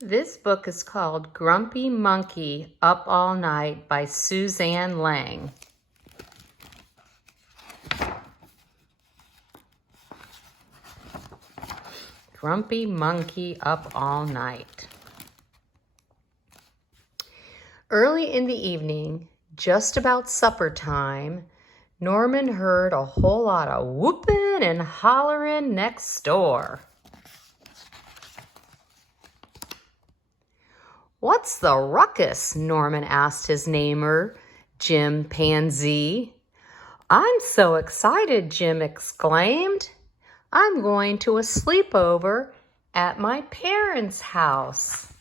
This book is called Grumpy Monkey Up All Night by Suzanne Lang. Grumpy Monkey Up All Night. Early in the evening, just about supper time, Norman heard a whole lot of whooping and hollering next door. "What's the ruckus?" Norman asked his neighbor, Jim Pansy. "I'm so excited," Jim exclaimed. "I'm going to a sleepover at my parents' house.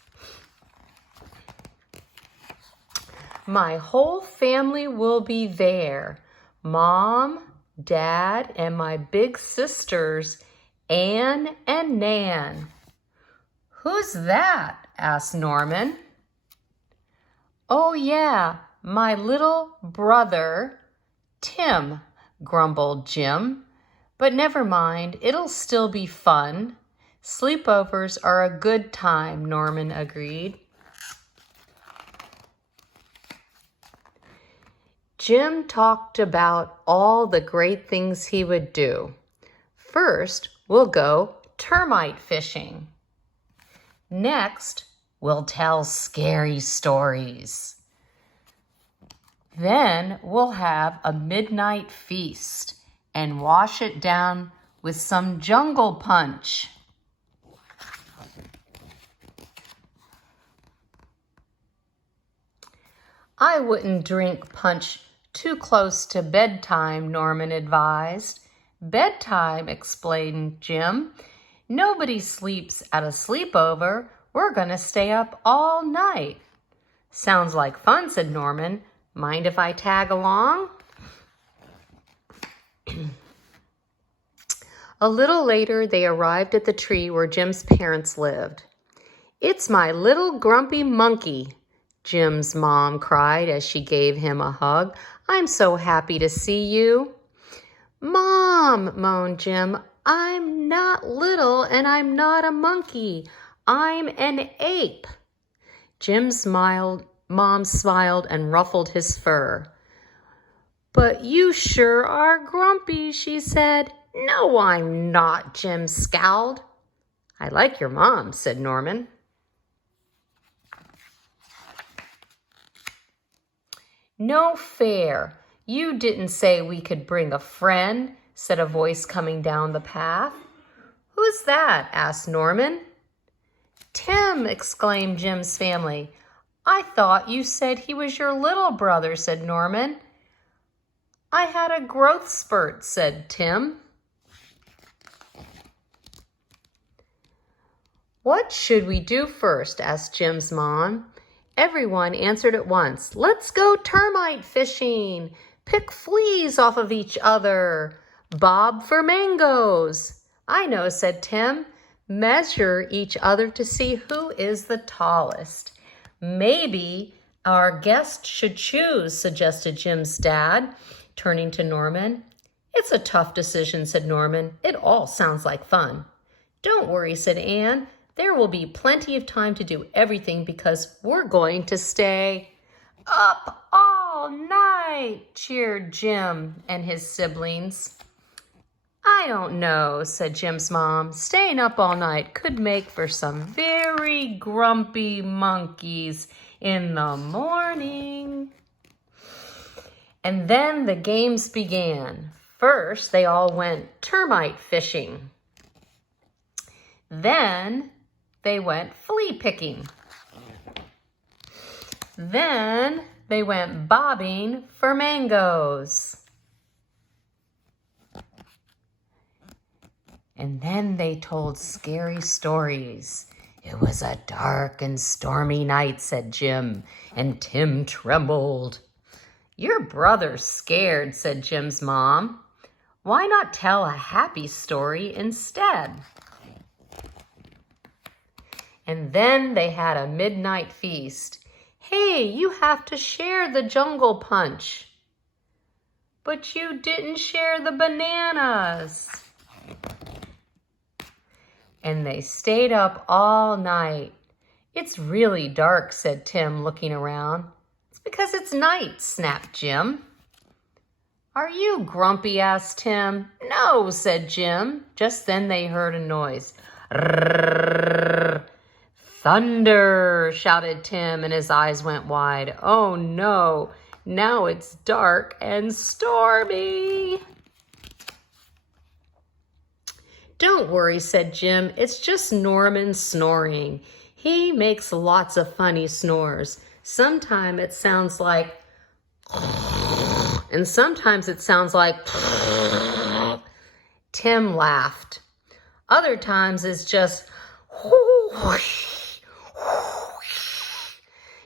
My whole family will be there. Mom, Dad, and my big sisters, Anne and Nan." "Who's that?" asked Norman. "Oh, yeah, my little brother, Tim," grumbled Jim. "But never mind, it'll still be fun. Sleepovers are a good time," Norman agreed. Jim talked about all the great things he would do. "First, we'll go termite fishing. Next, we'll tell scary stories. Then we'll have a midnight feast and wash it down with some jungle punch." "I wouldn't drink punch too close to bedtime," Norman advised. "Bedtime," explained Jim. "Nobody sleeps at a sleepover. We're going to stay up all night." "Sounds like fun," said Norman. "Mind if I tag along?" A little later, they arrived at the tree where Jim's parents lived. "It's my little grumpy monkey," Jim's mom cried as she gave him a hug. "I'm so happy to see you." "Mom," moaned Jim, "I'm not little and I'm not a monkey. I'm an ape." Jim's mom smiled and ruffled his fur. "But you sure are grumpy," she said. "No, I'm not," Jim scowled. "I like your mom," said Norman. "No fair. You didn't say we could bring a friend," said a voice coming down the path. "Who's that?" asked Norman. "Tim," exclaimed Jim's family. "I thought you said he was your little brother," said Norman. "I had a growth spurt," said Tim. "What should we do first?" asked Jim's mom. Everyone answered at once. "Let's go termite fishing. Pick fleas off of each other. Bob for mangoes." "I know," said Tim. "Measure each other to see who is the tallest." "Maybe our guest should choose," suggested Jim's dad, turning to Norman. "It's a tough decision," said Norman. "It all sounds like fun." "Don't worry," said Anne. "There will be plenty of time to do everything because we're going to stay up all night," cheered Jim and his siblings. "I don't know," said Jim's mom. "Staying up all night could make for some very grumpy monkeys in the morning." And then the games began. First, they all went termite fishing. Then they went flea picking. Then they went bobbing for mangoes. And then they told scary stories. "It was a dark and stormy night," said Jim, and Tim trembled. "Your brother's scared," said Jim's mom. "Why not tell a happy story instead?" And then they had a midnight feast. "Hey, you have to share the jungle punch." "But you didn't share the bananas." And they stayed up all night. It's really dark, said Tim, looking around. It's because it's night, snapped Jim. Are you grumpy? Asked Tim. No, said Jim. Just then they heard a noise. Rrrr. Thunder, shouted Tim, and his eyes went wide. Oh no, now it's dark and stormy. Don't worry, said Jim. It's just Norman snoring. He makes lots of funny snores. Sometimes it sounds like, and sometimes it sounds like. Tim laughed. Other times it's just.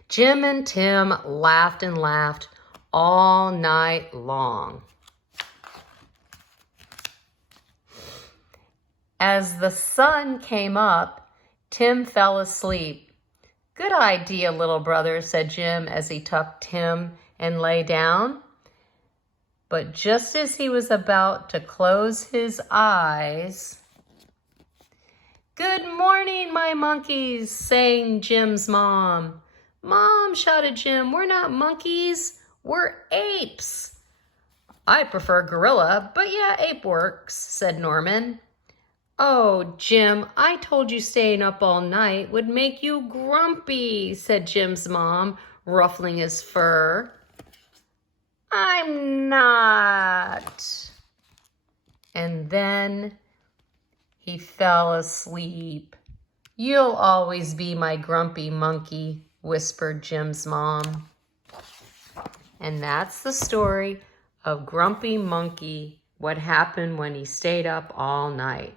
Jim and Tim laughed and laughed all night long. As the sun came up, Tim fell asleep. Good idea, little brother, said Jim as he tucked Tim and lay down. But just as he was about to close his eyes, "Good morning, my monkeys," sang Jim's mom. "Mom," shouted Jim, "we're not monkeys, we're apes." "I prefer gorilla, but yeah, ape works," said Norman. "Oh, Jim, I told you staying up all night would make you grumpy," said Jim's mom, ruffling his fur. "I'm not." And then he fell asleep. "You'll always be my grumpy monkey," whispered Jim's mom. And that's the story of Grumpy Monkey, what happened when he stayed up all night.